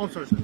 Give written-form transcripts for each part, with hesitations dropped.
Oh, sorry, sorry.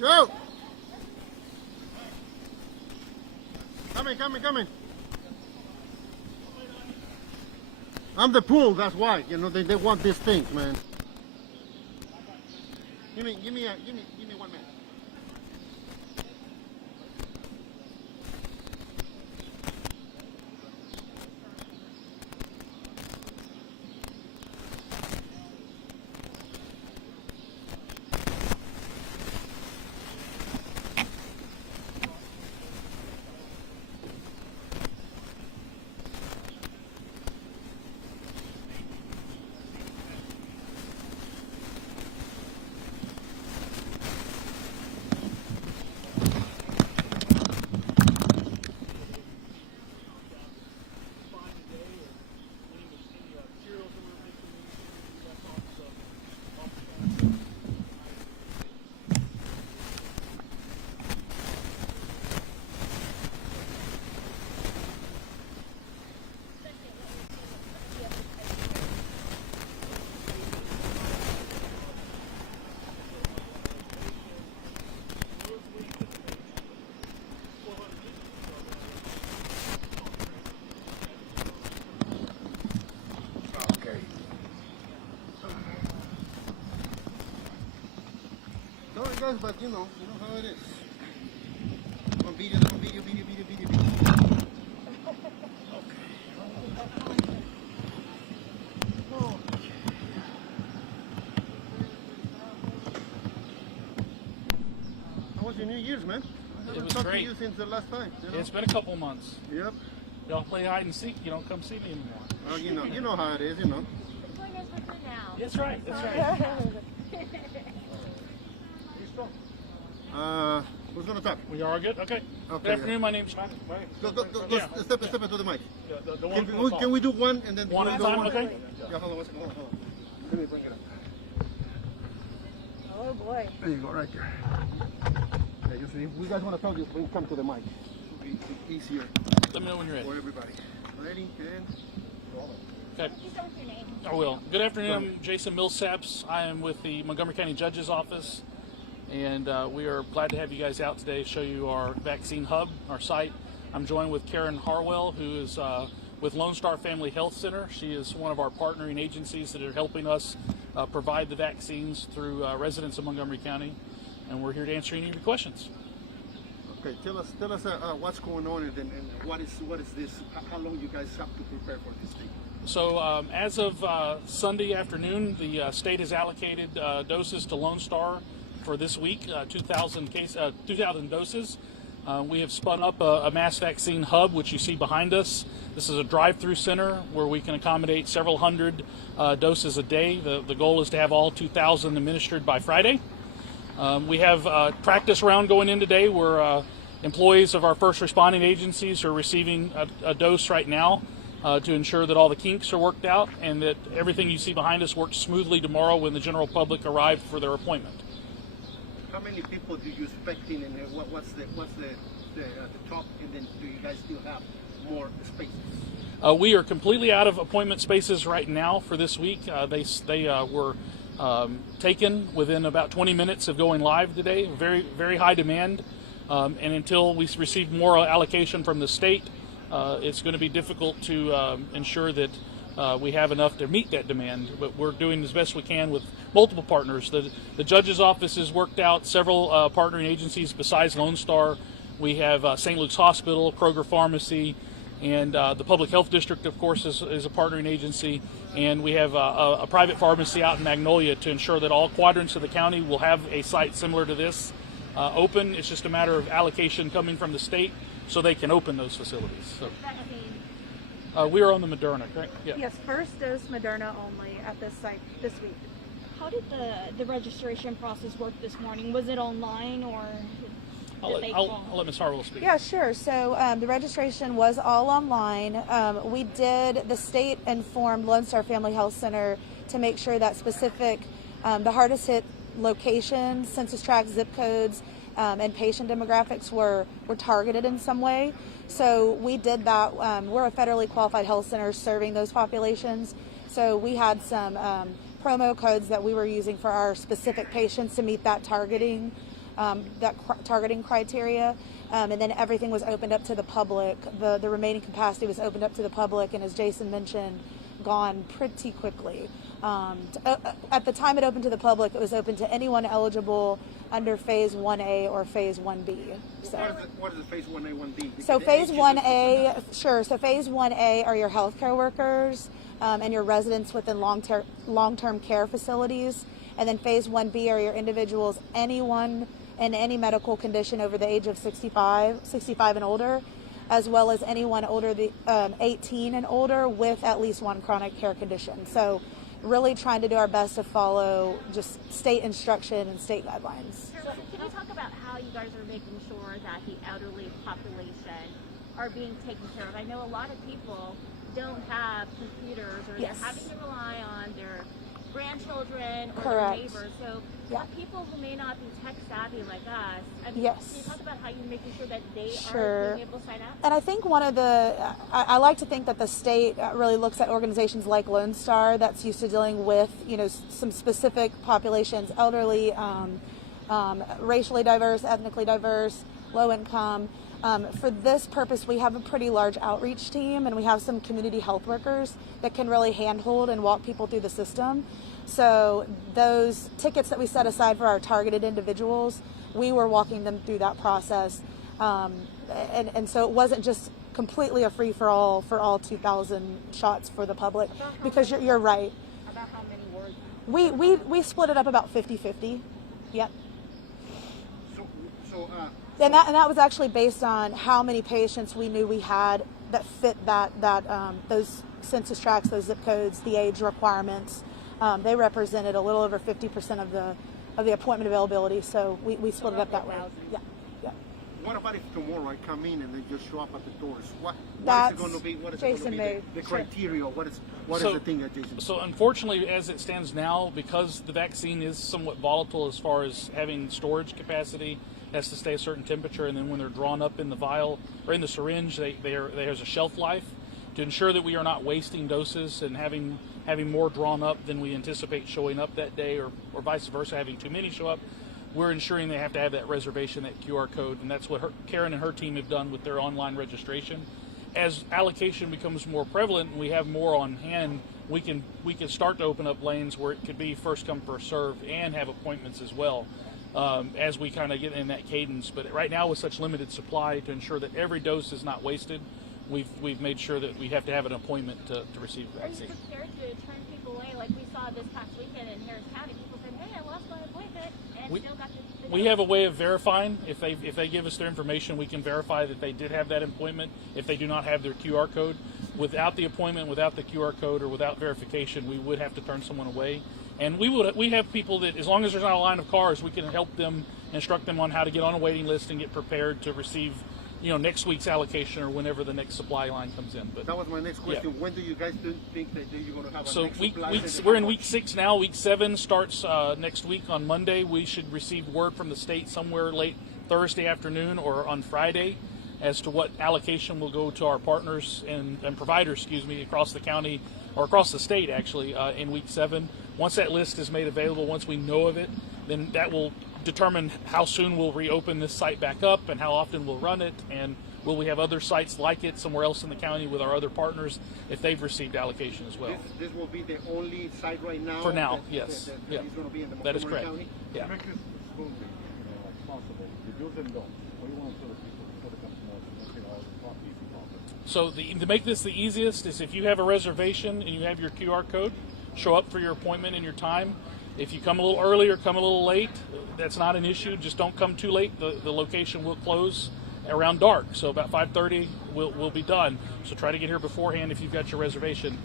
Go! Coming. I'm the pool, that's why. You know, they want these things, man. Give me 1 minute. guys, but you know how it is. On video. How was your New Year's, man? I haven't was talked great. to you since the last time. You know? It's been a couple months. Yep. Y'all play hide and seek. You don't come see me anymore. Well, you know how it is. You know. Join us with her now. That's right. That's right. Who's gonna talk? We are good. Okay. Okay, Good afternoon. My name's Matt. Go, Yeah. step into the mic. The one from the Can we do one and then One at a time, okay? Yeah, hold on one second. Hold on. Let me bring it up. Oh boy. There you go, right there. Yeah, you see, if you guys want to talk, you can come to the mic. It'll be easier Let me know when you're ready. for everybody. Ready? And Okay. Just start with your name. I will. Good afternoon. I'm Jason Millsaps. I am with the Montgomery County Judge's Office, and we are glad to have you guys out today to show you our vaccine hub, our site. I'm joined with Karen Harwell, who is with Lone Star Family Health Center. She is one of our partnering agencies that are helping us provide the vaccines through residents of Montgomery County, and we're here to answer any of your questions. okay, tell us what's going on and what is this? How long you guys have to prepare for this thing? So as of Sunday afternoon, the state has allocated doses to Lone Star for this week, 2,000 doses. We have spun up a mass vaccine hub, which you see behind us. This is a drive-through center where we can accommodate several hundred doses a day. The goal is to have all 2,000 administered by Friday. We have a practice round going in today where employees of our first responding agencies are receiving a dose right now to ensure that all the kinks are worked out and that everything you see behind us works smoothly tomorrow when the general public arrive for their appointment. How many people do you expect in, and what's the top, and then do you guys still have more spaces? We are completely out of appointment spaces right now for this week. They were taken within about 20 minutes of going live today. Very, very high demand. And until we receive more allocation from the state, it's going to be difficult to ensure that we have enough to meet that demand. But we're doing as best we can with multiple partners. The judge's office has worked out several partnering agencies besides Lone Star. We have St. Luke's Hospital, Kroger Pharmacy, and the Public Health District, of course, is a partnering agency. And we have a private pharmacy out in Magnolia to ensure that all quadrants of the county will have a site similar to this open. It's just a matter of allocation coming from the state so they can open those facilities. So, we are on the Moderna, correct? Yeah. Yes, first dose Moderna only at this site this week. How did the registration process work this morning? Was it online or I'll let Ms. Harwell speak. Yeah, sure. So the registration was all online. The state informed Lone Star Family Health Center to make sure that specific, the hardest hit locations, census tract zip codes, and patient demographics were targeted in some way. So we did that. We're a federally qualified health center serving those populations. So we had some promo codes that we were using for our specific patients to meet that targeting criteria. And then everything was opened up to the public. The remaining capacity was opened up to the public, and as Jason mentioned, gone pretty quickly. At the time it opened to the public, it was open to anyone eligible under Phase 1A or Phase 1B. So, what is the Phase 1A, 1B? so Phase 1A, sure. So Phase 1A are your healthcare workers and your residents within long-term care facilities. And then Phase 1B are your individuals, anyone in any medical condition over the age of 65 and older, as well as anyone older 18 and older with at least one chronic care condition. So really trying to do our best to follow just state instruction and state guidelines. So can you talk about how you guys are making sure that the elderly population are being taken care of? I know a lot of people don't have computers, or Yes. they're having to rely on their grandchildren or Correct. their neighbors. So Yeah. people who may not be tech savvy like us, I mean, Yes. can you talk about how you're making sure that they Sure. are being able to sign up? And I think I like to think that the state really looks at organizations like Lone Star that's used to dealing with, some specific populations, elderly, racially diverse, ethnically diverse, low income. For this purpose, we have a pretty large outreach team, and we have some community health workers that can really handhold and walk people through the system. So those tickets that we set aside for our targeted individuals, we were walking them through that process. And so it wasn't just completely a free-for-all for all 2,000 shots for the public, because you're right. About how many words? We split it up about 50-50. Yep. So And that was actually based on how many patients we knew we had that fit those census tracts, those zip codes, the age requirements. They represented a little over 50% of the appointment availability. So we split it up that way. Yeah. what about if tomorrow I come in and they just show up at the doors? What is That's it going to be? What is Jason it going to be? The criteria? What is the thing that Jason? So unfortunately, as it stands now, because the vaccine is somewhat volatile as far as having storage capacity, it has to stay a certain temperature, and then when they're drawn up in the vial or in the syringe, there's a shelf life. To ensure that we are not wasting doses and having more drawn up than we anticipate showing up that day, or vice versa, having too many show up, we're ensuring they have to have that reservation, that QR code, and that's what Karen and her team have done with their online registration. As allocation becomes more prevalent and we have more on hand, we can start to open up lanes where it could be first come, first serve, and have appointments as well, as we kind of get in that cadence. But right now, with such limited supply, to ensure that every dose is not wasted, we've made sure that we have to have an appointment to receive the vaccine. Are you prepared to turn people away? Like we saw this past weekend in Harris County, people said, "Hey, I lost my appointment," and still got the We have a way of verifying. If they give us their information, we can verify that they did have that appointment. If they do not have their QR code, without the appointment, without the QR code, or without verification, we would have to turn someone away. And we have people that, as long as there's not a line of cars, we can help them, instruct them on how to get on a waiting list and get prepared to receive, next week's allocation or whenever the next supply line comes in. But that was my next question. Yeah. When do you guys think that you're going to have so a next supply? we're in week 6 now. Week 7 starts next week on Monday. We should receive word from the state somewhere late Thursday afternoon or on Friday as to what allocation will go to our partners and providers, across the county or across the state actually in week 7. Once that list is made available, once we know of it, then that will determine how soon we'll reopen this site back up and how often we'll run it, and will we have other sites like it somewhere else in the county with our other partners if they've received allocation as well. This will be the only site right now? For now, yes. That Yeah. is going to be in the That is Montgomery correct. County? Yeah. To make this smoothly, as possible, the do's and don'ts. What do you want to tell the people before they come to us? It's not easy process. So to make this the easiest is if you have a reservation and you have your QR code, show up for your appointment and your time. If you come a little early or come a little late, that's not an issue. Just don't come too late. The location will close around dark, so about 5:30 we'll be done. So try to get here beforehand if you've got your reservation.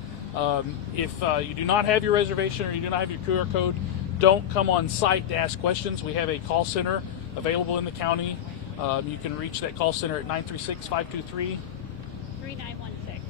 If you do not have your reservation or you do not have your QR code, don't come on site to ask questions. We have a call center available in the county. You can reach that call center at 936-523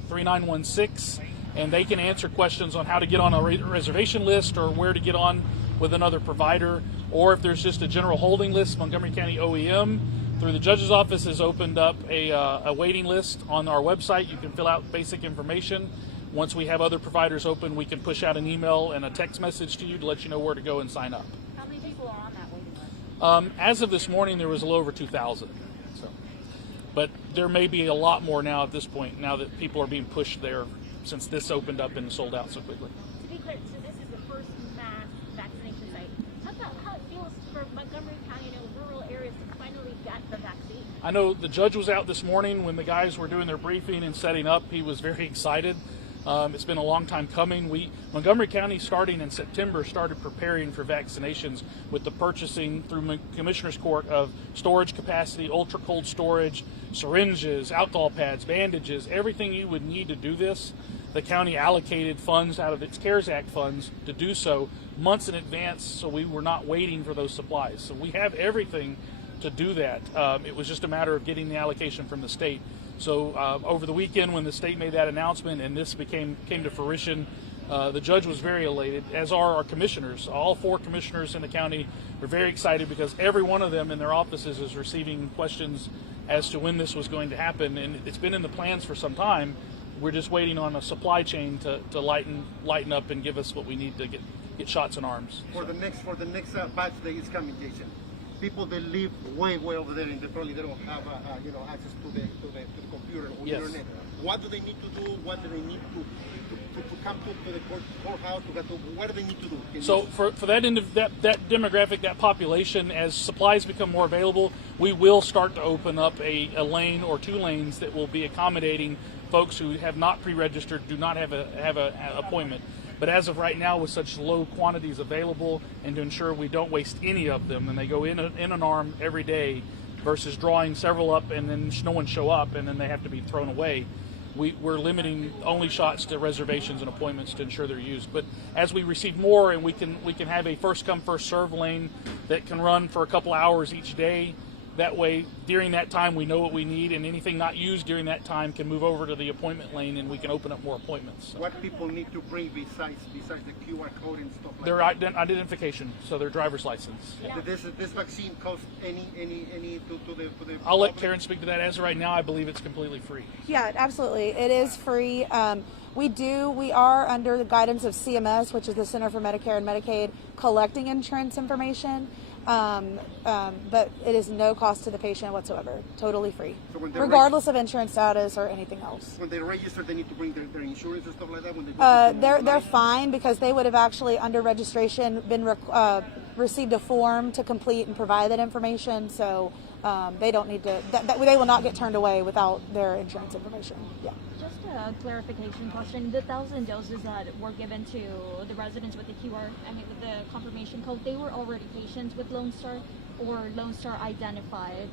3916, and they can answer questions on how to get on a reservation list or where to get on with another provider, or if there's just a general holding list. Montgomery County OEM through the judge's office has opened up a waiting list on our website. You can fill out basic information. Once we have other providers open, we can push out an email and a text message to you to let you know where to go and sign up. How many people are on that waiting list? As of this morning, there was a little over 2,000. But there may be a lot more now at this point, now that people are being pushed there since this opened up and sold out so quickly. To be clear, so this is the first mass vaccination site. How it feels for Montgomery County and rural areas to finally get the vaccine? I know the judge was out this morning when the guys were doing their briefing and setting up. He was very excited. It's been a long time coming. Montgomery County, starting in September, started preparing for vaccinations with the purchasing through Commissioner's Court of storage capacity, ultra cold storage, syringes, alcohol pads, bandages, everything you would need to do this. The county allocated funds out of its CARES Act funds to do so months in advance, so we were not waiting for those supplies. So we have everything to do that. It was just a matter of getting the allocation from the state. So over the weekend, when the state made that announcement and this came to fruition, the judge was very elated, as are our commissioners. All 4 commissioners in the county are very excited because every one of them in their offices is receiving questions as to when this was going to happen, and it's been in the plans for some time. We're just waiting on a supply chain to lighten up and give us what we need to get shots in arms. For the next batch that is coming, Jason, people that live way over there and probably they don't have access to the computer or Yes. internet. What do they need to do? What do they need to come to the courthouse, what do they need to do? So for that that demographic, that population, as supplies become more available, we will start to open up a lane or 2 lanes that will be accommodating folks who have not pre-registered, do not have a appointment. But as of right now, with such low quantities available, and to ensure we don't waste any of them, and they go in an arm every day, versus drawing several up and then no one show up and then they have to be thrown away. We're limiting only shots to reservations and appointments to ensure they're used. But as we receive more, and we can have a first come first serve lane that can run for a couple hours each day. That way, during that time, we know what we need, and anything not used during that time can move over to the appointment lane, and we can open up more appointments. So. What people need to bring besides the QR code and stuff like their that? identification, so their driver's license. Yeah. This vaccine cost any to the I'll let public? Karen speak to that. As of right now, I believe it's completely free. Yeah, absolutely. It is free. We are under the guidance of CMS, which is the Center for Medicare and Medicaid, collecting insurance information. But it is no cost to the patient whatsoever. Totally free, So regardless of insurance status or anything else. When they register, they need to bring their insurance and stuff like that. When they They're fine because they would have actually under registration been received a form to complete and provide that information. So they don't need to. They will not get turned away without their insurance information. Yeah. Just a clarification question. The 1,000 doses that were given to the residents with the with the confirmation code, they were already patients with Lone Star, or Lone Star identified?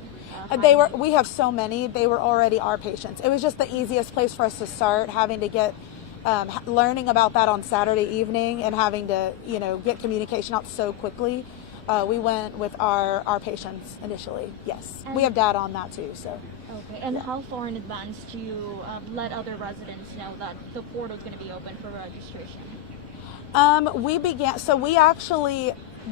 We have so many. They were already our patients. It was just the easiest place for us to start, having to get learning about that on Saturday evening and having to get communication out so quickly. We went with our patients initially. Yes, we have data on that too. So. Okay, and how far in advance do you let other residents know that the portal is going to be open for registration?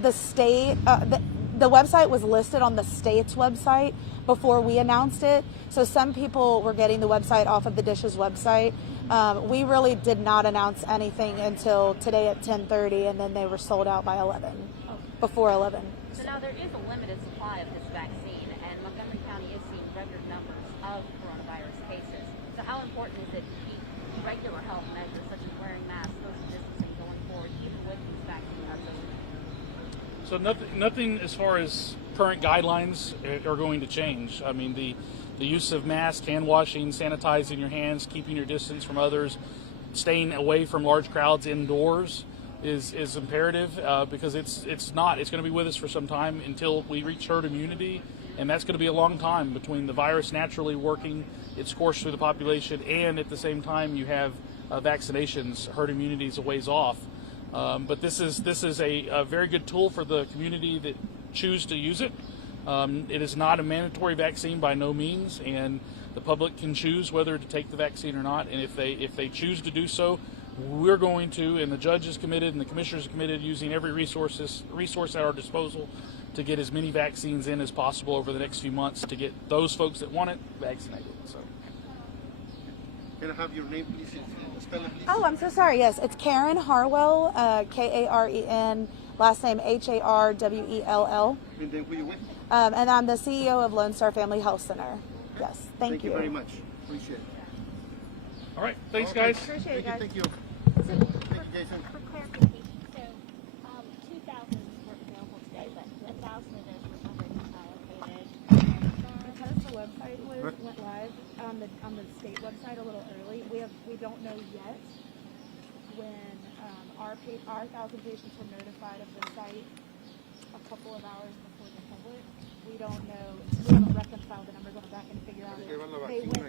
The state, the website was listed on the state's website before we announced it. So some people were getting the website off of the Dish's website. We really did not announce anything until today at 10:30, and then they were sold out by 11, before 11. So now there is a limited supply of this vaccine, and Montgomery County is seeing record numbers of coronavirus cases. So how important is it to keep regular health measures such as wearing masks, social distancing going forward, even with these vaccine updates? So nothing as far as current guidelines are going to change. I mean, the use of masks, hand washing, sanitizing your hands, keeping your distance from others, staying away from large crowds indoors is imperative because it's going to be with us for some time until we reach herd immunity, and that's going to be a long time between the virus naturally working its course through the population and at the same time you have vaccinations. Herd immunity is a ways off, but this is a very good tool for the community that choose to use it. It is not a mandatory vaccine by no means, and the public can choose whether to take the vaccine or not. And if they choose to do so, we're going to, and the judge is committed and the commissioners are committed, using every resource at our disposal to get as many vaccines in as possible over the next few months to get those folks that want it vaccinated. So. Can I have your name, please? Spell it, please. Oh, I'm so sorry. Yes, it's Karen Harwell, Karen, last name Harwell. And then who you with? And I'm the CEO of Lone Star Family Health Center. Yes, thank you. Thank you very much. Appreciate it. All right, thanks, Okay. guys. Appreciate it, guys. Thank you. So, Thank you, Jason. for clarification, so 2,000 were available today, but 1,000 of those were already allocated. Because the website went live on the state website a little early, we don't know yet when our 1,000 patients were notified of the site a couple of hours before the public. We don't know. We haven't reconciled the numbers on the back and figure out if they went